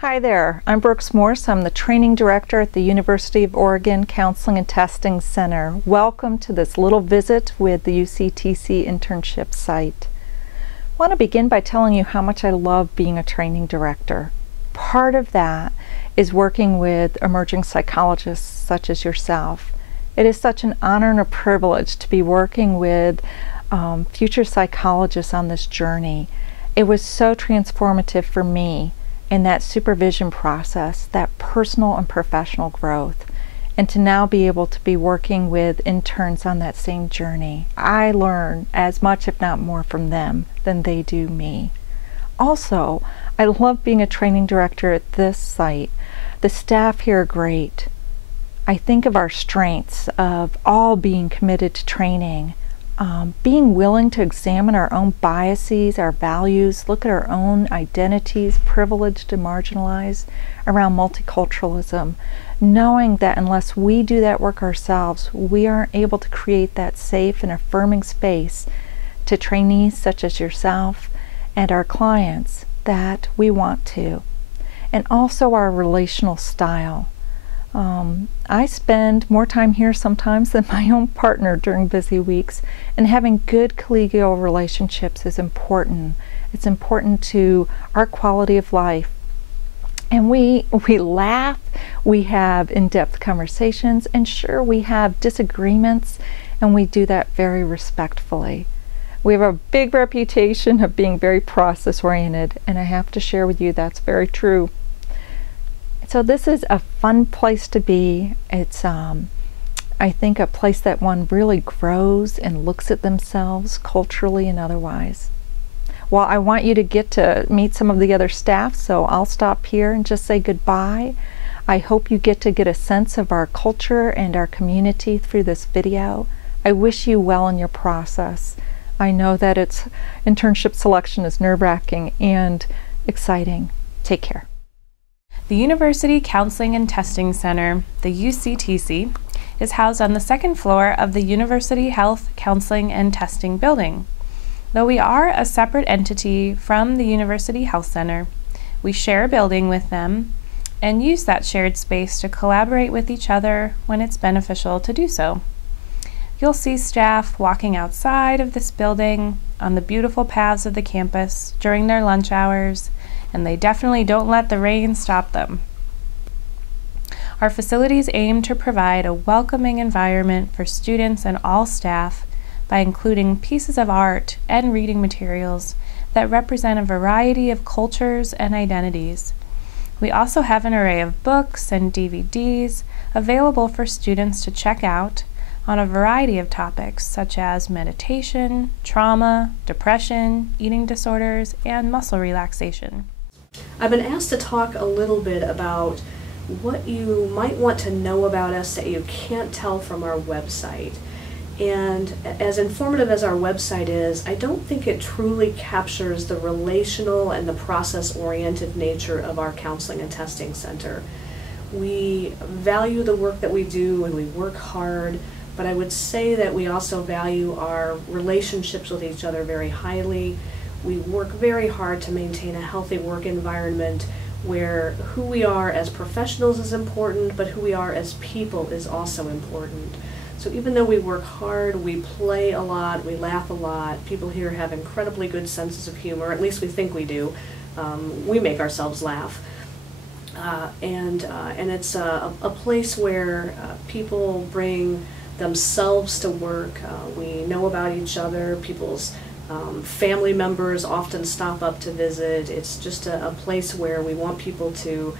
Hi there, I'm Brooks Morse. I'm the Training Director at the University of Oregon Counseling and Testing Center. Welcome to this little visit with the UCTC internship site. I want to begin by telling you how much I love being a training director. Part of that is working with emerging psychologists such as yourself. It is such an honor and a privilege to be working with future psychologists on this journey. It was so transformative for me in that supervision process, that personal and professional growth, and to now be able to be working with interns on that same journey. I learn as much, if not more, from them than they do me. Also, I love being a training director at this site. The staff here are great. I think of our strengths of all being committed to training, being willing to examine our own biases, our values, look at our own identities, privileged and marginalized, around multiculturalism, knowing that unless we do that work ourselves, we aren't able to create that safe and affirming space to trainees such as yourself and our clients that we want to. And also our relational style. I spend more time here sometimes than my own partner during busy weeks, and having good collegial relationships is important. It's important to our quality of life. And we laugh, we have in-depth conversations, and sure, we have disagreements, and we do that very respectfully. We have a big reputation of being very process-oriented, and I have to share with you that's very true. So this is a fun place to be. It's, I think, a place that one really grows and looks at themselves culturally and otherwise. Well, I want you to get to meet some of the other staff, so I'll stop here and just say goodbye. I hope you get a sense of our culture and our community through this video. I wish you well in your process. I know that internship selection is nerve-wracking and exciting. Take care. The University Counseling and Testing Center, the UCTC, is housed on the second floor of the University Health Counseling and Testing building. Though we are a separate entity from the University Health Center, we share a building with them and use that shared space to collaborate with each other when it's beneficial to do so. You'll see staff walking outside of this building on the beautiful paths of the campus during their lunch hours, and they definitely don't let the rain stop them. Our facilities aim to provide a welcoming environment for students and all staff by including pieces of art and reading materials that represent a variety of cultures and identities. We also have an array of books and DVDs available for students to check out on a variety of topics such as meditation, trauma, depression, eating disorders, and muscle relaxation. I've been asked to talk a little bit about what you might want to know about us that you can't tell from our website. And as informative as our website is, I don't think it truly captures the relational and the process-oriented nature of our Counseling and Testing Center. We value the work that we do and we work hard, but I would say that we also value our relationships with each other very highly. We work very hard to maintain a healthy work environment where who we are as professionals is important, but who we are as people is also important. So even though we work hard, we play a lot, we laugh a lot, people here have incredibly good senses of humor, at least we think we do. We make ourselves laugh. And it's a place where people bring themselves to work. We know about each other. People's family members often stop up to visit. It's just a place where we want people to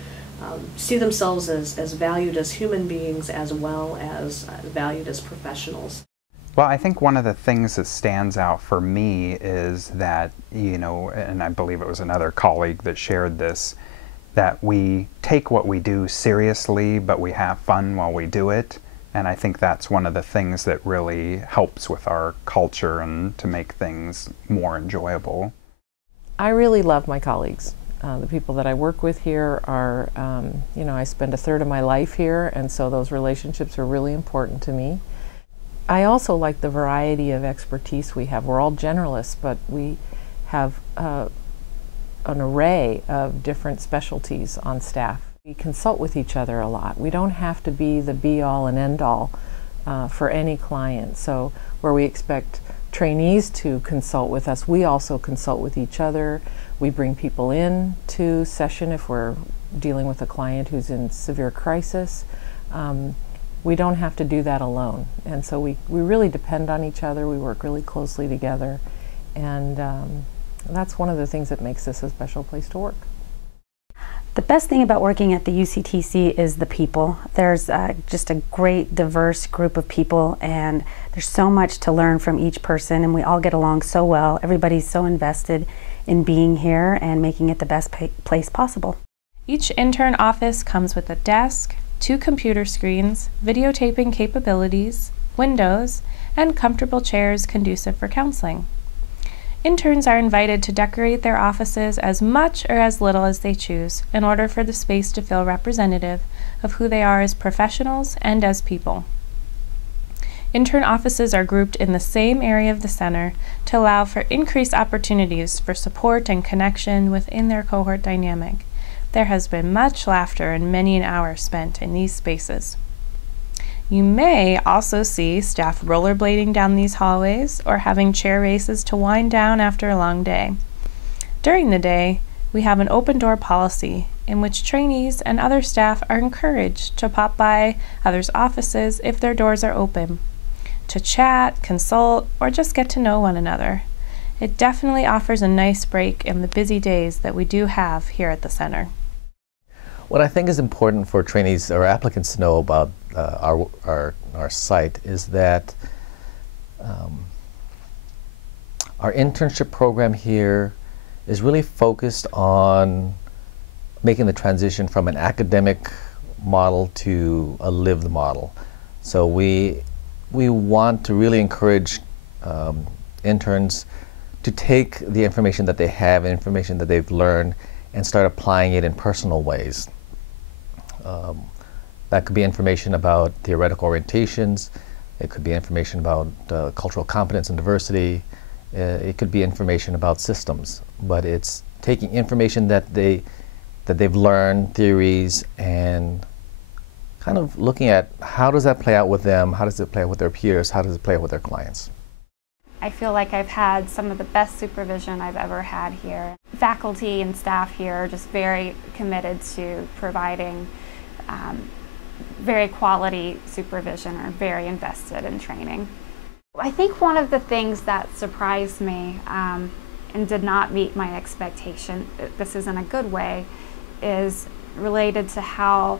see themselves as valued as human beings as well as valued as professionals. Well, I think one of the things that stands out for me is that, and I believe it was another colleague that shared this, that we take what we do seriously, but we have fun while we do it. And I think that's one of the things that really helps with our culture and to make things more enjoyable. I really love my colleagues. The people that I work with here are, I spend a third of my life here, and so those relationships are really important to me. I also like the variety of expertise we have. We're all generalists, but we have a an array of different specialties on staff. We consult with each other a lot. We don't have to be the be-all and end-all for any client. So where we expect trainees to consult with us, we also consult with each other. We bring people in to session if we're dealing with a client who's in severe crisis. We don't have to do that alone. And so we really depend on each other. We work really closely together. And that's one of the things that makes this a special place to work. The best thing about working at the UCTC is the people. There's just a great, diverse group of people, and there's so much to learn from each person, and we all get along so well. Everybody's so invested in being here and making it the best place possible. Each intern office comes with a desk, 2 computer screens, videotaping capabilities, windows, and comfortable chairs conducive for counseling. Interns are invited to decorate their offices as much or as little as they choose in order for the space to feel representative of who they are as professionals and as people. Intern offices are grouped in the same area of the center to allow for increased opportunities for support and connection within their cohort dynamic. There has been much laughter and many an hour spent in these spaces. You may also see staff rollerblading down these hallways or having chair races to wind down after a long day. During the day, we have an open door policy in which trainees and other staff are encouraged to pop by others' offices if their doors are open, to chat, consult, or just get to know one another. It definitely offers a nice break in the busy days that we do have here at the center. What I think is important for trainees or applicants to know about our site is that our internship program here is really focused on making the transition from an academic model to a lived model. So we want to really encourage interns to take the information that they have, information that they've learned, and start applying it in personal ways. That could be information about theoretical orientations. It could be information about cultural competence and diversity. It could be information about systems. But it's taking information that they've learned, theories, and kind of looking at how does that play out with them, how does it play out with their peers, how does it play out with their clients. I feel like I've had some of the best supervision I've ever had here. Faculty and staff here are just very committed to providing very quality supervision, are very invested in training. I think one of the things that surprised me and did not meet my expectation, this is in a good way, is related to how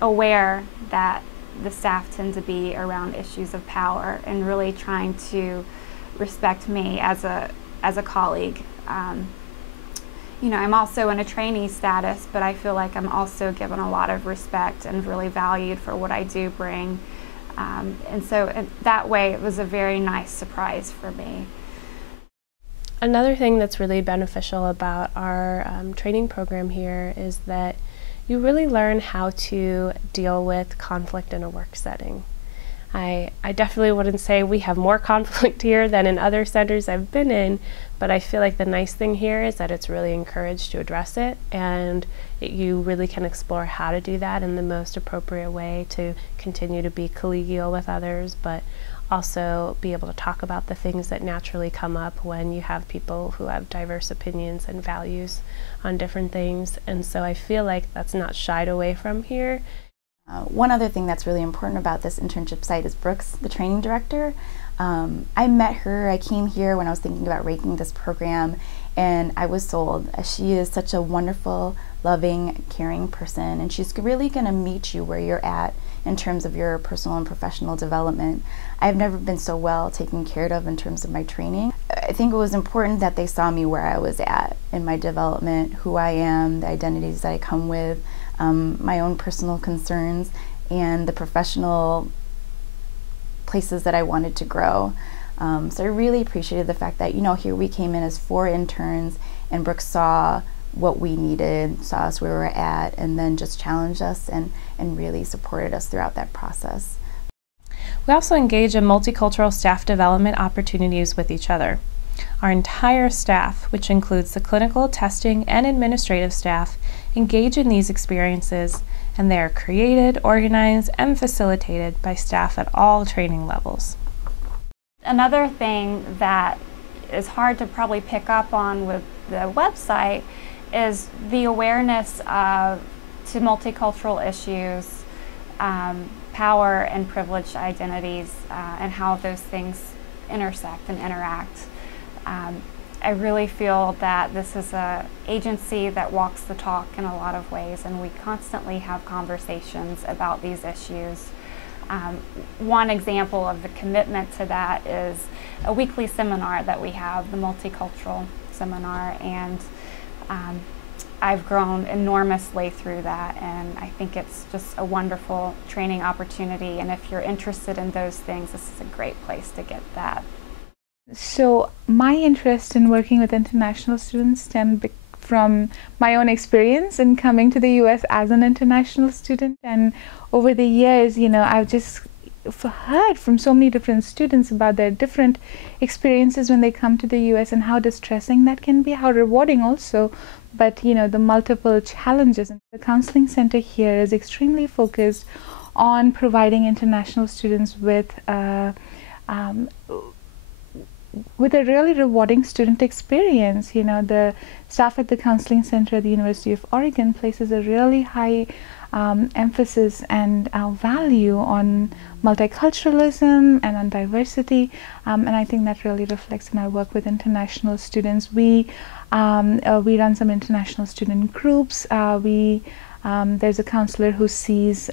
aware that the staff tend to be around issues of power and really trying to respect me as a colleague. You know, I'm also in a trainee status, but I feel like I'm also given a lot of respect and really valued for what I do bring. And so in that way, it was a very nice surprise for me. Another thing that's really beneficial about our training program here is that you really learn how to deal with conflict in a work setting. I definitely wouldn't say we have more conflict here than in other centers I've been in, but I feel like the nice thing here is that it's really encouraged to address it, and you really can explore how to do that in the most appropriate way to continue to be collegial with others, but also be able to talk about the things that naturally come up when you have people who have diverse opinions and values on different things. And so I feel like that's not shied away from here. One other thing that's really important about this internship site is Brooks, the training director. I met her, I came here when I was thinking about ranking this program, and I was sold. She is such a wonderful, loving, caring person, and she's really going to meet you where you're at in terms of your personal and professional development. I've never been so well taken care of in terms of my training. I think it was important that they saw me where I was at in my development, who I am, the identities that I come with, my own personal concerns, and the professional places that I wanted to grow. So I really appreciated the fact that, you know, here we came in as 4 interns, and Brooke saw what we needed, saw us where we were at, and then just challenged us and really supported us throughout that process. We also engage in multicultural staff development opportunities with each other. Our entire staff, which includes the clinical, testing, and administrative staff, engage in these experiences, and they are created, organized, and facilitated by staff at all training levels. Another thing that is hard to probably pick up on with the website is the awareness to multicultural issues, power and privileged identities, and how those things intersect and interact. I really feel that this is an agency that walks the talk in a lot of ways, and we constantly have conversations about these issues. One example of the commitment to that is a weekly seminar that we have, the Multicultural Seminar, and I've grown enormously through that, and I think it's just a wonderful training opportunity, and if you're interested in those things, this is a great place to get that. So my interest in working with international students stemmed from my own experience in coming to the US as an international student, and over the years, I've just heard from so many different students about their different experiences when they come to the US and how distressing that can be, how rewarding also, but the multiple challenges. The counseling center here is extremely focused on providing international students with a really rewarding student experience. The staff at the counseling center at the University of Oregon places a really high emphasis and value on multiculturalism and on diversity, and I think that really reflects in our work with international students. We run some international student groups. There's a counselor who sees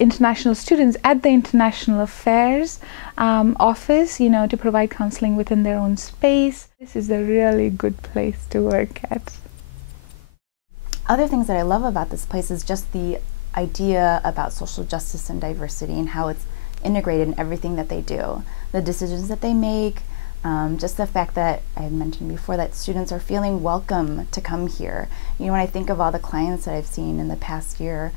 international students at the International Affairs office, to provide counseling within their own space. This is a really good place to work at. Other things that I love about this place is just the idea about social justice and diversity and how it's integrated in everything that they do. The decisions that they make, just the fact that I had mentioned before that students are feeling welcome to come here. When I think of all the clients that I've seen in the past year,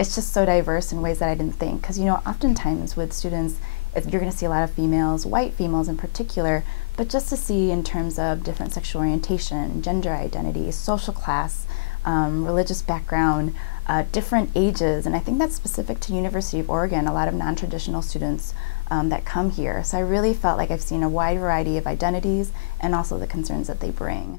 it's just so diverse in ways that I didn't think. Because oftentimes with students, you're going to see a lot of females, white females in particular, but just to see in terms of different sexual orientation, gender identity, social class, religious background, different ages, and I think that's specific to University of Oregon, a lot of non-traditional students that come here. So I really felt like I've seen a wide variety of identities and also the concerns that they bring.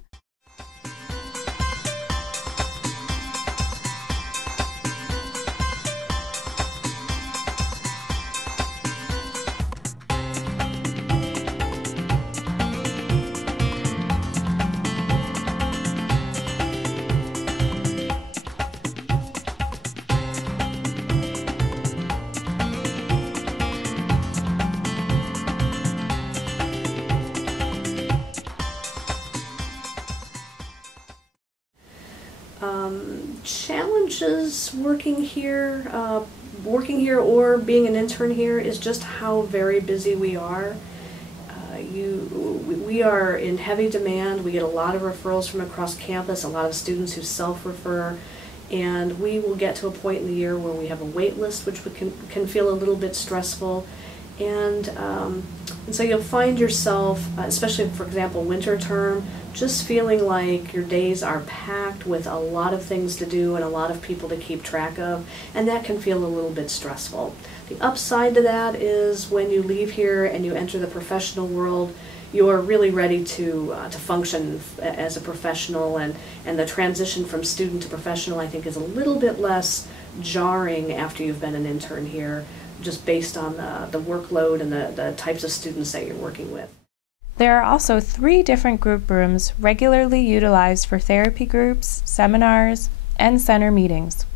Challenges working here or being an intern here is just how very busy we are. We are in heavy demand. We get a lot of referrals from across campus, a lot of students who self-refer, and we will get to a point in the year where we have a wait list, which can feel a little bit stressful. And so you'll find yourself, especially for example winter term, just feeling like your days are packed with a lot of things to do and a lot of people to keep track of, and that can feel a little bit stressful. The upside to that is when you leave here and you enter the professional world, you're really ready to function as a professional, and the transition from student to professional I think is a little bit less jarring after you've been an intern here, just based on the workload and the types of students that you're working with. There are also 3 different group rooms regularly utilized for therapy groups, seminars, and center meetings.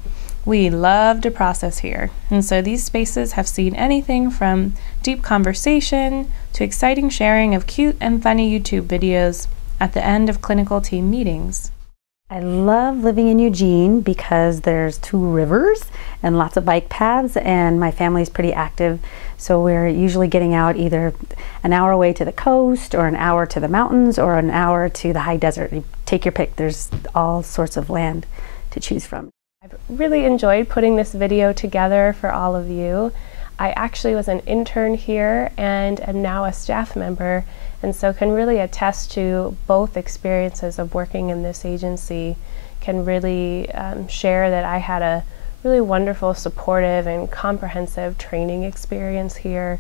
We love to process here, and so these spaces have seen anything from deep conversation to exciting sharing of cute and funny YouTube videos at the end of clinical team meetings. I love living in Eugene because there's 2 rivers and lots of bike paths, and my family's pretty active, so we're usually getting out either an hour away to the coast or an hour to the mountains or an hour to the high desert. You take your pick. There's all sorts of land to choose from. I've really enjoyed putting this video together for all of you. I actually was an intern here and am now a staff member, and so can really attest to both experiences of working in this agency. Can really share that I had a really wonderful, supportive, and comprehensive training experience here,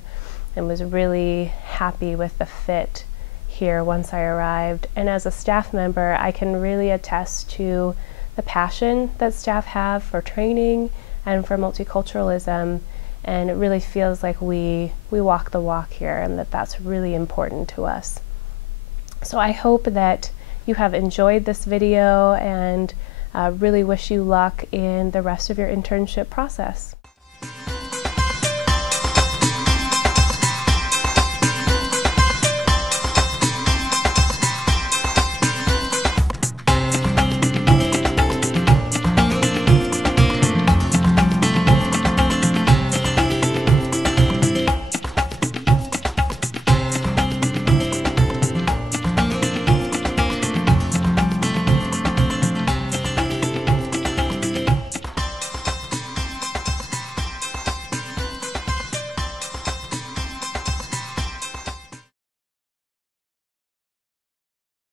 and was really happy with the fit here once I arrived. And as a staff member, I can really attest to the passion that staff have for training and for multiculturalism, and it really feels like we walk the walk here, and that's really important to us. So I hope that you have enjoyed this video, and really wish you luck in the rest of your internship process.